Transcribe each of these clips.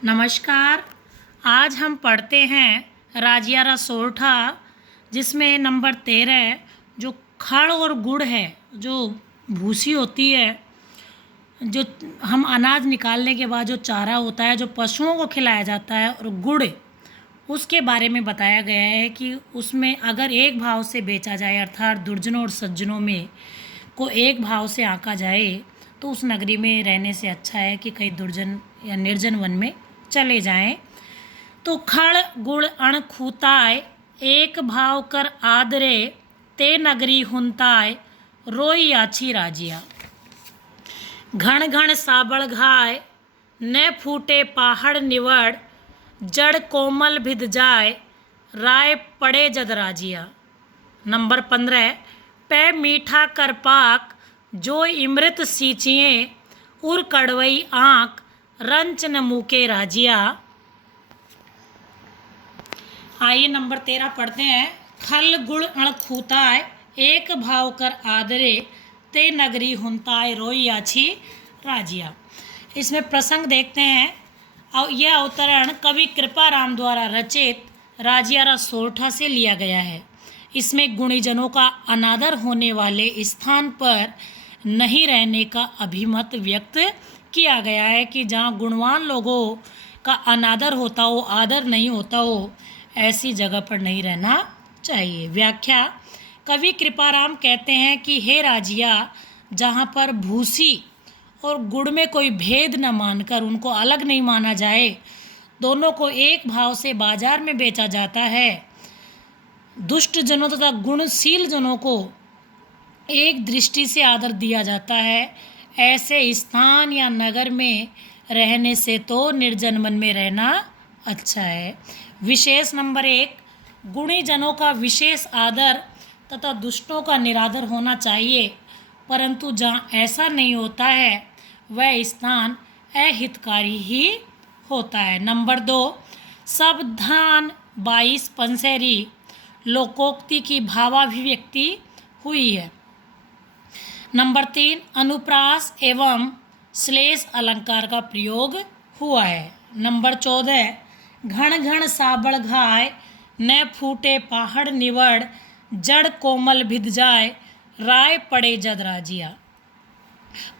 नमस्कार। आज हम पढ़ते हैं राजियारा सोरठा, जिसमें नंबर 13 जो खड़ और गुड़ है, जो भूसी होती है, जो हम अनाज निकालने के बाद जो चारा होता है जो पशुओं को खिलाया जाता है, और गुड़ उसके बारे में बताया गया है कि उसमें अगर एक भाव से बेचा जाए, अर्थात दुर्जनों और सज्जनों में को एक भाव से आंका जाए, तो उस नगरी में रहने से अच्छा है कि कहीं दुर्जन या निर्जन वन में चले जाएं। तो खड़ गुड़ अण खूताय, एक भाव कर आदरे, ते नगरी हुंताय, रोई आछी राजिया। घण घण साबड़ घाय, न फूटे पहाड़ निवड़, जड़ कोमल भिद जाए, राय पड़े जद राजिया। नंबर 15 पै मीठा कर पाक, जो इमृत सींचिए, उर कड़वई आँख, रंच न मूके राजिया। आइए नंबर 13 पढ़ते हैं। खल गुड़ अण खूताय, एक भाव कर आदरे, ते नगरी हुंताय, रोई आछी राजिया। इसमें प्रसंग देखते हैं। और यह अवतरण कवि कृपाराम द्वारा रचित राजियारा सोरठा से लिया गया है। इसमें गुणीजनों का अनादर होने वाले स्थान पर नहीं रहने का अभिमत व्यक्त किया गया है कि जहाँ गुणवान लोगों का अनादर होता हो, आदर नहीं होता हो, ऐसी जगह पर नहीं रहना चाहिए। व्याख्या: कवि कृपाराम कहते हैं कि हे राजिया, जहाँ पर भूसी और गुड़ में कोई भेद न मानकर उनको अलग नहीं माना जाए, दोनों को एक भाव से बाजार में बेचा जाता है, दुष्ट जनों तथा गुणशील जनों को एक दृष्टि से आदर दिया जाता है, ऐसे स्थान या नगर में रहने से तो निर्जन वन में रहना अच्छा है। विशेष नंबर 1 गुणी जनों का विशेष आदर तथा दुष्टों का निरादर होना चाहिए, परंतु जहाँ ऐसा नहीं होता है वह स्थान अहितकारी ही होता है। नंबर 2 सावधान 22 पंसेरी लोकोक्ति की भावाभिव्यक्ति हुई है। नंबर 3 अनुप्रास एवं श्लेष अलंकार का प्रयोग हुआ है। नंबर 14 घण घण साबड़ घाय, न फूटे पहाड़ निवड़, जड़ कोमल भिद जाए, राय पड़े जद राजिया।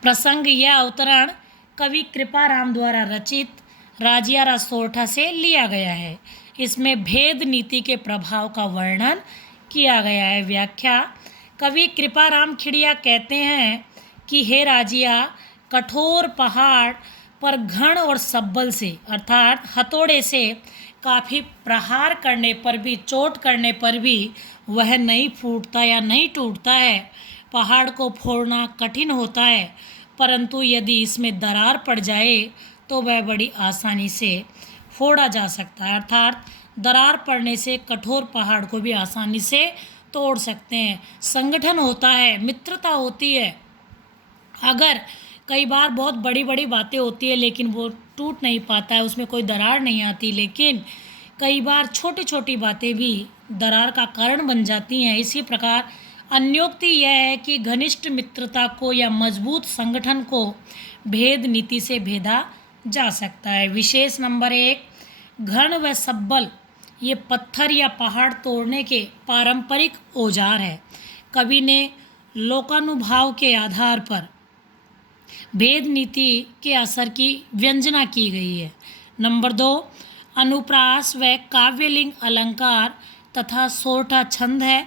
प्रसंग यह अवतरण कवि कृपाराम द्वारा रचित राजियारा सोरठा से लिया गया है। इसमें भेद नीति के प्रभाव का वर्णन किया गया है। व्याख्या: कवि कृपाराम खिड़िया कहते हैं कि हे राजिया, कठोर पहाड़ पर घण और सब्बल से, अर्थात हथौड़े से काफ़ी प्रहार करने पर भी, चोट करने पर भी वह नहीं फूटता या नहीं टूटता है। पहाड़ को फोड़ना कठिन होता है, परंतु यदि इसमें दरार पड़ जाए तो वह बड़ी आसानी से फोड़ा जा सकता है। अर्थात दरार पड़ने से कठोर पहाड़ को भी आसानी से तोड़ सकते हैं। संगठन होता है, मित्रता होती है। अगर कई बार बहुत बड़ी बड़ी बातें होती है लेकिन वो टूट नहीं पाता है, उसमें कोई दरार नहीं आती, लेकिन कई बार छोटी छोटी बातें भी दरार का कारण बन जाती हैं। इसी प्रकार अन्योक्ति यह है कि घनिष्ठ मित्रता को या मजबूत संगठन को भेद नीति से भेदा जा सकता है। विशेष नंबर 1 घन व सब्बल ये पत्थर या पहाड़ तोड़ने के पारंपरिक औजार है। कवि ने लोकानुभाव के आधार पर भेद नीति के असर की व्यंजना की गई है। नंबर 2 अनुप्रास व काव्यलिंग अलंकार तथा सोरठा छंद है।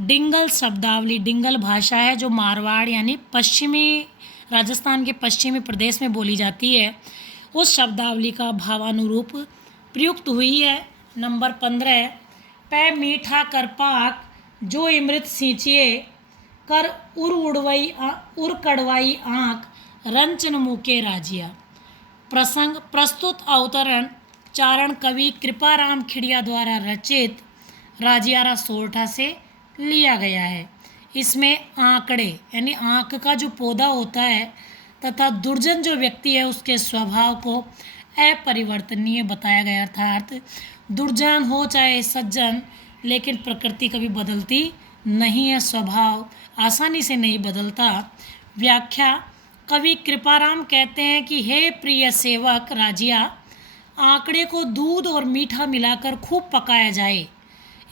डिंगल शब्दावली, डिंगल भाषा है जो मारवाड़ यानी पश्चिमी राजस्थान के पश्चिमी प्रदेश में बोली जाती है, उस शब्दावली का भावानुरूप प्रयुक्त हुई है। नंबर 15 पै मीठा कर पाक, जो इमृत सींचिए, कर उर कड़वाई आँख, रंचन मुके राजिया। प्रसंग प्रस्तुत अवतरण चारण कवि कृपाराम खिड़िया द्वारा रचित राजियारा सोरठा से लिया गया है। इसमें आंकड़े यानी आँख का जो पौधा होता है तथा दुर्जन जो व्यक्ति है उसके स्वभाव को अपरिवर्तनीय बताया गया। अर्थात दुर्जन हो चाहे सज्जन, लेकिन प्रकृति कभी बदलती नहीं है, स्वभाव आसानी से नहीं बदलता। व्याख्या: कवि कृपाराम कहते हैं कि हे प्रिय सेवक राजिया, आंकड़े को दूध और मीठा मिलाकर खूब पकाया जाए,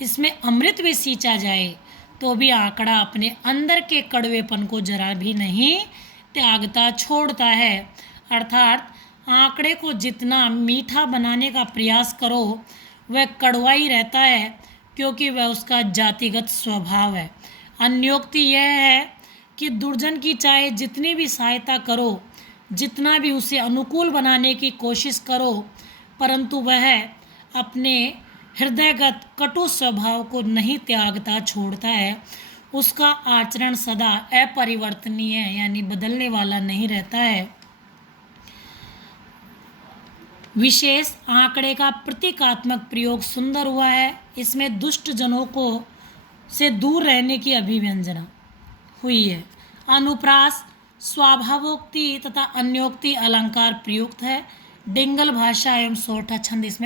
इसमें अमृत भी सींचा जाए, तो भी आंकड़ा अपने अंदर के कड़वेपन को जरा भी नहीं त्यागता, छोड़ता है। अर्थात आंकड़े को जितना मीठा बनाने का प्रयास करो वह कड़वा ही रहता है, क्योंकि वह उसका जातिगत स्वभाव है। अन्योक्ति यह है कि दुर्जन की चाहे जितनी भी सहायता करो, जितना भी उसे अनुकूल बनाने की कोशिश करो, परंतु वह अपने हृदयगत कटु स्वभाव को नहीं त्यागता, छोड़ता है। उसका आचरण सदा अपरिवर्तनीय यानी बदलने वाला नहीं रहता है। विशेष आंकड़े का प्रतीकात्मक प्रयोग सुंदर हुआ है। इसमें दुष्ट जनों को से दूर रहने की अभिव्यंजना हुई है। अनुप्रास, स्वाभावोक्ति तथा अन्योक्ति अलंकार प्रयुक्त है। डिंगल भाषा एवं सोरठा छंद इसमें